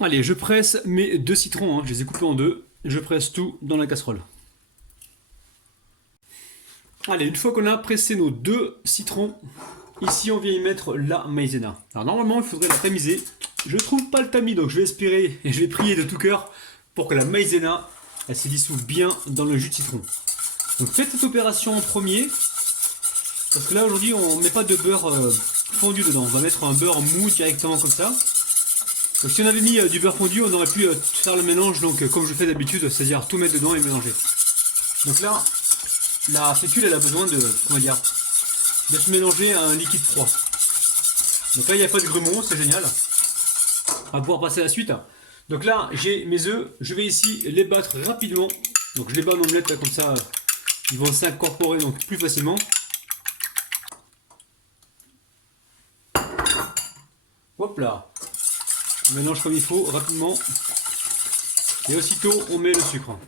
Allez, je presse mes 2 citrons, hein, je les ai coupés en deux. Je presse tout dans la casserole. Allez, une fois qu'on a pressé nos 2 citrons, ici on vient y mettre la maïzena. Alors normalement il faudrait la tamiser. Je trouve pas le tamis, donc je vais espérer et je vais prier de tout cœur pour que la maïzena elle se dissout bien dans le jus de citron. Donc faites cette opération en premier, parce que là aujourd'hui on ne met pas de beurre fondu dedans, on va mettre un beurre mou directement comme ça. Donc si on avait mis du beurre fondu, on aurait pu faire le mélange donc comme je fais d'habitude, c'est-à-dire tout mettre dedans et mélanger. Donc là, la fécule elle a besoin de, comment dire, de se mélanger à un liquide froid. Donc là il n'y a pas de grumeaux, c'est génial. On va pouvoir passer à la suite. Donc là j'ai mes œufs, je vais ici les battre rapidement. Donc je les bats en omelette là, comme ça ils vont s'incorporer donc plus facilement. Hop là. On mélange comme il faut rapidement. Et aussitôt on met le sucre.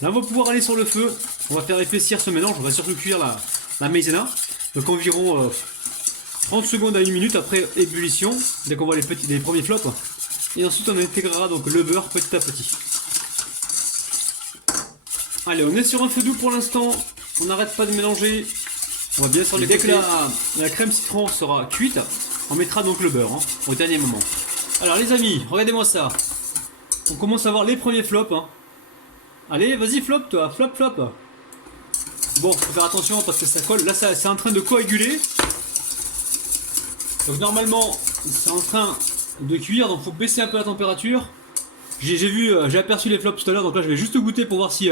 Là on va pouvoir aller sur le feu. On va faire épaissir ce mélange. On va surtout cuire la maïzena. Donc environ 30 secondes à 1 minute après ébullition. Dès qu'on voit les premiers flops. Et ensuite on intégrera donc le beurre petit à petit. Allez, on est sur un feu doux pour l'instant. On n'arrête pas de mélanger. On va bien sur les côtés. Dès que la crème citron sera cuite, on mettra donc le beurre au dernier moment. Alors les amis, regardez-moi ça. On commence à voir les premiers flops. Allez, vas-y, flop toi, flop, flop. Bon, faut faire attention parce que ça colle. Là, c'est en train de coaguler. Donc normalement, c'est en train de cuire, donc faut baisser un peu la température. J'ai aperçu les flops tout à l'heure, donc là je vais juste goûter pour voir si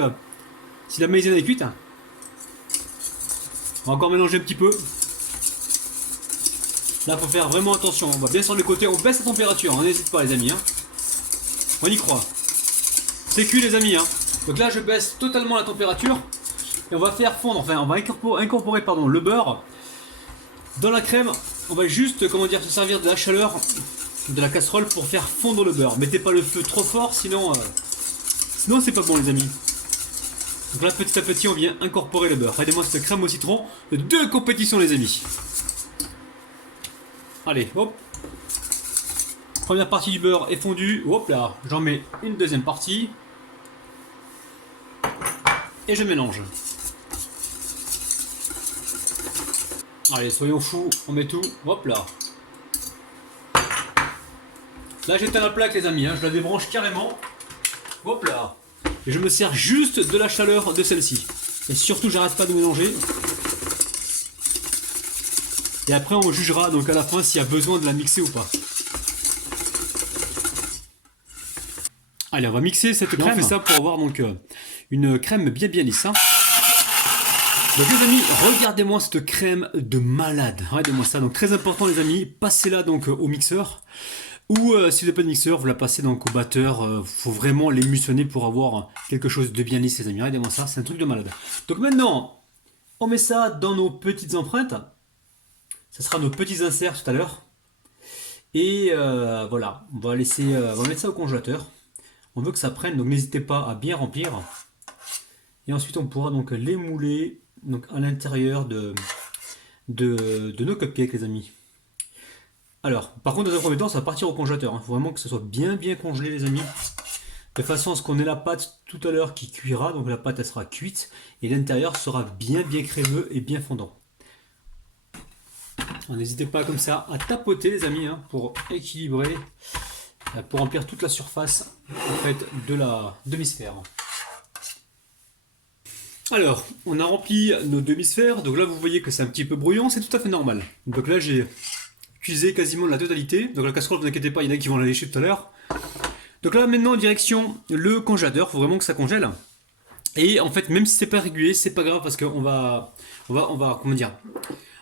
la maïzena est cuite. On va encore mélanger un petit peu. Là, faut faire vraiment attention. On va bien sur les côtés, on baisse la température. On n'hésite pas, les amis. On y croit. C'est cuit, les amis. Donc là, je baisse totalement la température. Et on va faire fondre, enfin, on va incorporer le beurre dans la crème. On va juste, comment dire, se servir de la chaleur de la casserole pour faire fondre le beurre. Mettez pas le feu trop fort, sinon c'est pas bon, les amis. Donc là, petit à petit, on vient incorporer le beurre. Regardez-moi cette crème au citron de 2 compétitions, les amis. Allez, hop. Première partie du beurre est fondue. Hop là, j'en mets une deuxième partie. Et je mélange. Allez, soyons fous, on met tout. Hop là. Là, j'éteins la plaque, les amis. Je la débranche carrément. Hop là. Et je me sers juste de la chaleur de celle-ci. Et surtout, j'arrête pas de mélanger. Et après, on jugera donc à la fin s'il y a besoin de la mixer ou pas. Allez, on va mixer cette crème. On fait ça pour avoir donc une crème bien lisse. Donc les amis, regardez-moi cette crème de malade. Regardez-moi ça. Donc très important, les amis, passez-la donc au mixeur. Ou si vous n'avez pas de mixeur, vous la passez donc au batteur. Faut vraiment l'émulsionner pour avoir quelque chose de bien lisse, les amis. Regardez-moi ça, c'est un truc de malade. Donc maintenant, on met ça dans nos petites empreintes. Ça sera nos petits inserts tout à l'heure. Et voilà, on va mettre ça au congélateur. On veut que ça prenne, donc n'hésitez pas à bien remplir. Et ensuite, on pourra donc les mouler donc à l'intérieur de nos cupcakes, les amis. Alors, par contre, dans un premier temps, ça va partir au congélateur. Il faut vraiment que ça soit bien congelé, les amis. De façon à ce qu'on ait la pâte tout à l'heure qui cuira. Donc la pâte, elle sera cuite. Et l'intérieur sera bien crémeux et bien fondant. N'hésitez pas comme ça à tapoter, les amis, pour équilibrer, pour remplir toute la surface en fait, de la demi-sphère. Alors, on a rempli nos demi-sphères. Donc là, vous voyez que c'est un petit peu brouillon. C'est tout à fait normal. Donc là, j'ai cuisé quasiment la totalité. Donc la casserole, ne vous inquiétez pas, il y en a qui vont la lécher tout à l'heure. Donc là, maintenant, direction le congélateur. Il faut vraiment que ça congèle. Et en fait, même si c'est pas régulier, c'est pas grave parce qu'on va, comment dire,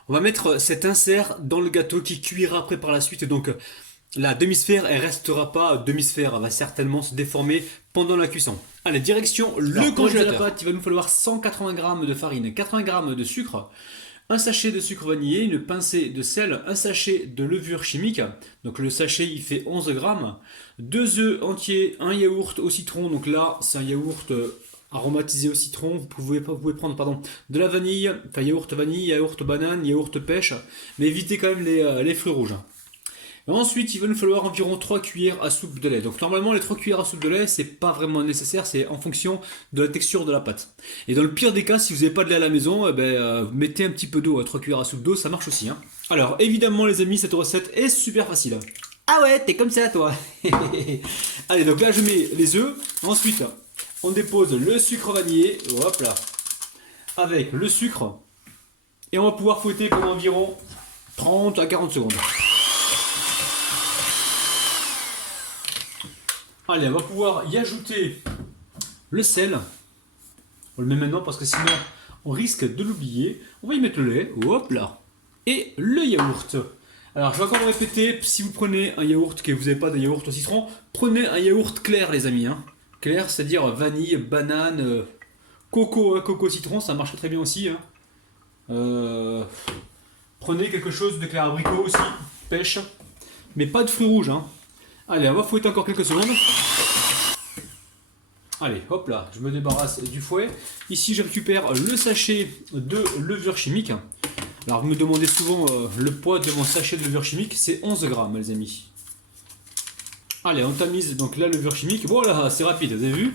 on va mettre cet insert dans le gâteau qui cuira après par la suite. Donc la demi-sphère, elle restera pas demi-sphère. Elle va certainement se déformer pendant la cuisson. Allez, direction le congélateur. La pâte, il va nous falloir 180 g de farine, 80 g de sucre, un sachet de sucre vanillé, une pincée de sel, un sachet de levure chimique. Donc le sachet, il fait 11 g. 2 œufs entiers, un yaourt au citron. Donc là, c'est un yaourt aromatisé au citron. Vous pouvez prendre pardon, de la vanille, enfin yaourt vanille, yaourt banane, yaourt pêche, mais évitez quand même les fruits rouges. Et ensuite, il va nous falloir environ 3 cuillères à soupe de lait. Donc normalement, les 3 cuillères à soupe de lait, c'est pas vraiment nécessaire, c'est en fonction de la texture de la pâte. Et dans le pire des cas, si vous n'avez pas de lait à la maison, mettez un petit peu d'eau, 3 cuillères à soupe d'eau, ça marche aussi. Hein. Alors évidemment les amis, cette recette est super facile. Ah ouais, t'es comme ça toi. Allez, donc là je mets les œufs. Ensuite, on dépose le sucre vanillé, hop là, avec le sucre. Et on va pouvoir fouetter pendant environ 30 à 40 secondes. Allez, on va pouvoir y ajouter le sel. On le met maintenant parce que sinon on risque de l'oublier. On va y mettre le lait, hop là, et le yaourt. Alors je vais encore le répéter, si vous prenez un yaourt que vous n'avez pas de yaourt au citron, prenez un yaourt clair les amis. Hein. Clair, c'est-à-dire vanille, banane, coco, coco citron, ça marche très bien aussi. Hein. Prenez quelque chose de clair abricot aussi, pêche, mais pas de fruits rouges. Hein. Allez, on va fouetter encore quelques secondes. Allez, hop là, je me débarrasse du fouet. Ici, je récupère le sachet de levure chimique. Alors, vous me demandez souvent le poids de mon sachet de levure chimique, c'est 11 grammes, les amis. Allez, on tamise donc la levure chimique. Voilà, c'est rapide, vous avez vu?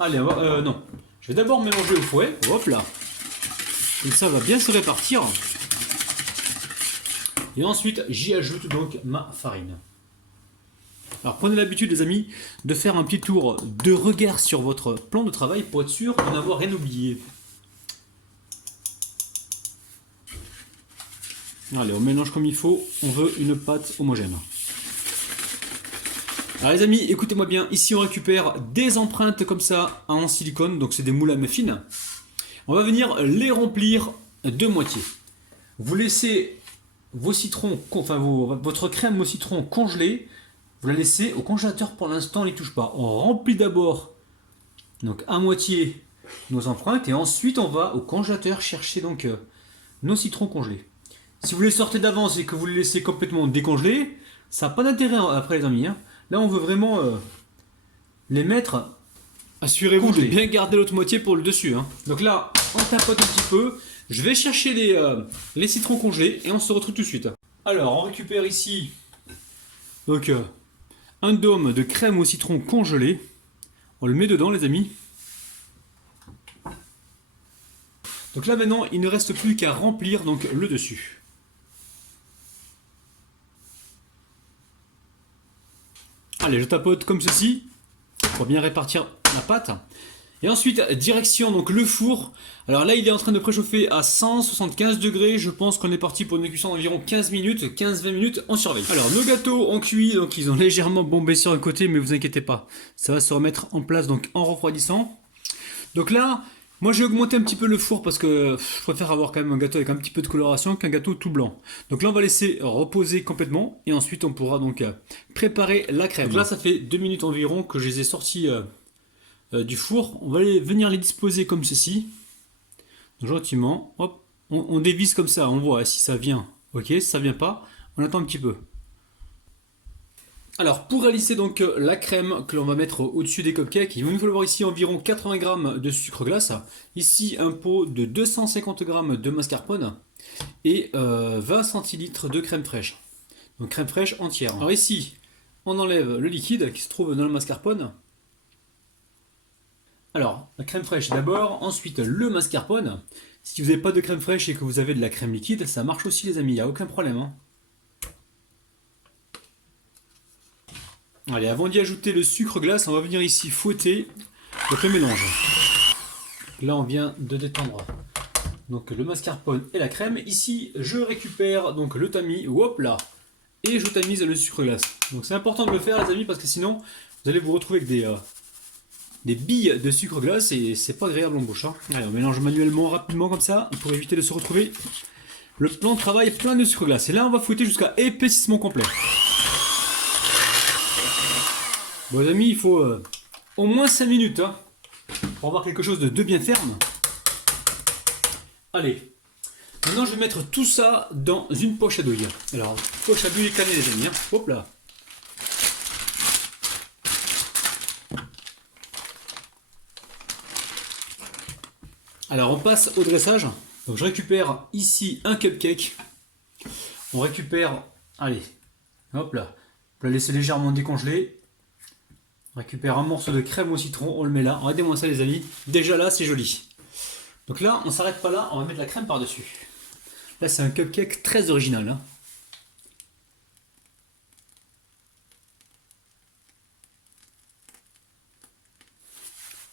Allez, on va, non. Je vais d'abord mélanger au fouet, hop là. Et ça va bien se répartir. Et ensuite, j'y ajoute donc ma farine. Alors prenez l'habitude les amis de faire un petit tour de regard sur votre plan de travail pour être sûr de n'avoir rien oublié. Allez, on mélange comme il faut, on veut une pâte homogène. Alors les amis, écoutez-moi bien, ici on récupère des empreintes comme ça en silicone, donc c'est des moules à muffins. On va venir les remplir de moitié. Vous laissez vos citrons, enfin votre crème au citron congelée. Vous la laissez au congélateur pour l'instant, on ne les touche pas. On remplit d'abord donc à moitié nos empreintes et ensuite on va au congélateur chercher donc nos citrons congelés. Si vous les sortez d'avance et que vous les laissez complètement décongelés, ça n'a pas d'intérêt après les amis. Hein. Là on veut vraiment les mettre. Assurez-vous de bien garder l'autre moitié pour le dessus. Hein. Donc là on tapote un petit peu. Je vais chercher les citrons congelés et on se retrouve tout de suite. Alors on récupère ici donc un dôme de crème au citron congelé. On le met dedans les amis. Donc là maintenant il ne reste plus qu'à remplir donc le dessus. Allez, je tapote comme ceci pour bien répartir la pâte. Et ensuite direction donc le four. Alors là il est en train de préchauffer à 175 degrés. Je pense qu'on est parti pour une cuisson d'environ 15 minutes, 15-20 minutes, on surveille. Alors nos gâteaux ont cuit, donc ils ont légèrement bombé sur le côté, mais vous inquiétez pas, ça va se remettre en place donc en refroidissant. Donc là, moi j'ai augmenté un petit peu le four parce que je préfère avoir quand même un gâteau avec un petit peu de coloration qu'un gâteau tout blanc. Donc là on va laisser reposer complètement et ensuite on pourra donc préparer la crème. Donc là ça fait 2 minutes environ que je les ai sortis du four. On va venir les disposer comme ceci. Donc, gentiment, hop, on dévisse comme ça, on voit si ça vient. Ok, si ça vient pas, on attend un petit peu. Alors pour réaliser donc la crème que l'on va mettre au-dessus des cupcakes, il va nous falloir ici environ 80 g de sucre glace, ici un pot de 250 g de mascarpone et 20 centilitres de crème fraîche. Donc crème fraîche entière. Alors ici, on enlève le liquide qui se trouve dans le mascarpone. Alors, la crème fraîche d'abord, ensuite le mascarpone. Si vous n'avez pas de crème fraîche et que vous avez de la crème liquide, ça marche aussi les amis, il n'y a aucun problème. Hein. Allez, avant d'y ajouter le sucre glace, on va venir ici fouetter donc le mélange. Là, on vient de détendre donc le mascarpone et la crème. Ici, je récupère donc le tamis, hop là, et je tamise le sucre glace. Donc c'est important de le faire les amis parce que sinon, vous allez vous retrouver avec des billes de sucre glace et c'est pas agréable en bouche. Hein. Allez, on mélange manuellement, rapidement comme ça, pour éviter de se retrouver le plan de travail plein de sucre glace. Et là, on va fouetter jusqu'à épaississement complet. Bon les amis, il faut au moins 5 minutes hein, pour avoir quelque chose de bien ferme. Allez, maintenant je vais mettre tout ça dans une poche à douille. Alors, poche à douille cannée les amis, hein. Hop là. Alors on passe au dressage. Donc je récupère ici un cupcake. On récupère, allez, hop là, on l'a laisser légèrement décongelé. On récupère un morceau de crème au citron, on le met là. Regardez-moi ça les amis, déjà là c'est joli. Donc là on s'arrête pas là, on va mettre la crème par-dessus. Là c'est un cupcake très original. Hein.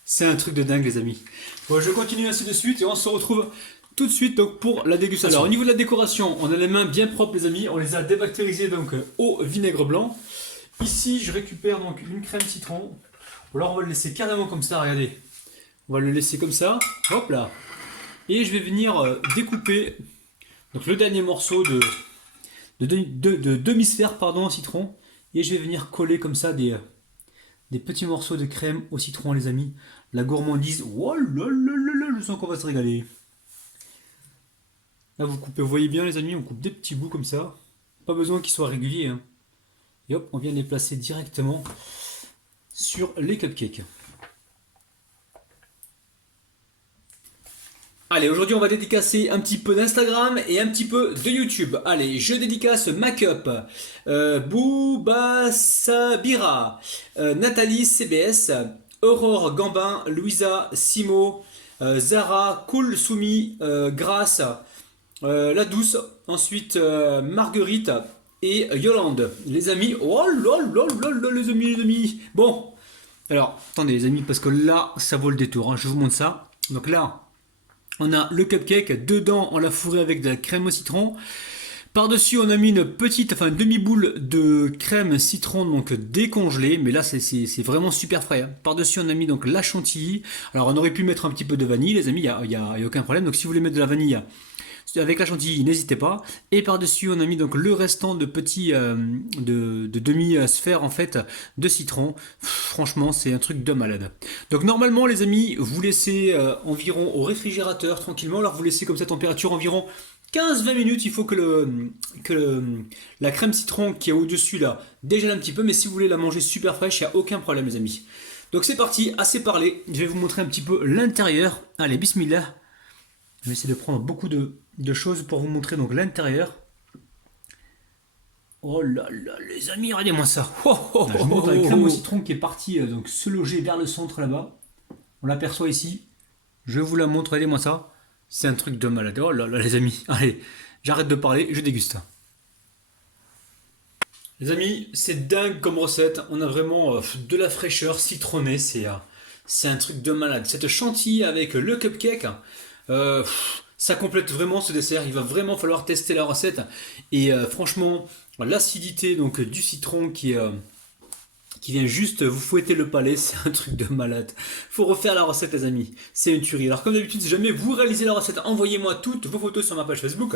C'est un truc de dingue les amis. Bon, je continue ainsi de suite et on se retrouve tout de suite donc, pour la dégustation. Alors au niveau de la décoration, on a les mains bien propres les amis. On les a débactérisées donc au vinaigre blanc. Ici je récupère donc une crème citron. Ou alors on va le laisser carrément comme ça, regardez. On va le laisser comme ça, hop là. Et je vais venir découper donc, le dernier morceau de demi-sphère pardon, au citron. Et je vais venir coller comme ça des petits morceaux de crème au citron les amis. La gourmandise, oh là là là là, je sens qu'on va se régaler. Là vous coupez, vous voyez bien les amis, on coupe des petits bouts comme ça. Pas besoin qu'ils soient réguliers. Hein. Et hop, on vient les placer directement sur les cupcakes. Allez, aujourd'hui on va dédicacer un petit peu d'Instagram et un petit peu de YouTube. Allez, je dédicace Macup, Bouba Sabira, Nathalie CBS, Aurore Gambin, Louisa Simo, Zara Cool Soumi, Grace, La Douce, ensuite Marguerite et Yolande. Les amis, oh là là là là les amis. Bon, alors attendez les amis parce que là ça vaut le détour, hein. Je vous montre ça. Donc là... On a le cupcake, dedans on l'a fourré avec de la crème au citron. Par-dessus on a mis une petite, enfin une demi-boule de crème citron donc décongelée. Mais là c'est vraiment super frais. Hein. Par-dessus on a mis donc la chantilly. Alors on aurait pu mettre un petit peu de vanille les amis, il n'y a aucun problème. Donc si vous voulez mettre de la vanille avec la chantilly, n'hésitez pas. Et par-dessus, on a mis donc le restant de petits de demi-sphères en fait de citron. Franchement, c'est un truc de malade. Donc normalement, les amis, vous laissez environ au réfrigérateur tranquillement. Alors vous laissez comme ça température environ 15-20 minutes. Il faut que la crème citron qui est au-dessus là dégèle un petit peu. Mais si vous voulez la manger super fraîche, il n'y a aucun problème, les amis. Donc c'est parti, assez parlé. Je vais vous montrer un petit peu l'intérieur. Allez, bismillah. Je vais essayer de prendre beaucoup de choses pour vous montrer donc l'intérieur. Oh là là, les amis, regardez-moi ça. Oh, oh, je vous montre la crème au citron qui est partie donc se loger vers le centre là-bas. On l'aperçoit ici. Je vous la montre, regardez-moi ça. C'est un truc de malade. Oh là là, les amis. Allez, j'arrête de parler, je déguste. Les amis, c'est dingue comme recette. On a vraiment de la fraîcheur citronnée. C'est un truc de malade. Cette chantilly avec le cupcake. Ça complète vraiment ce dessert. Il va vraiment falloir tester la recette. Et franchement, l'acidité donc du citron qui vient juste vous fouetter le palais, c'est un truc de malade. Faut refaire la recette les amis. C'est une tuerie. Alors comme d'habitude, si jamais vous réalisez la recette, envoyez-moi toutes vos photos sur ma page Facebook.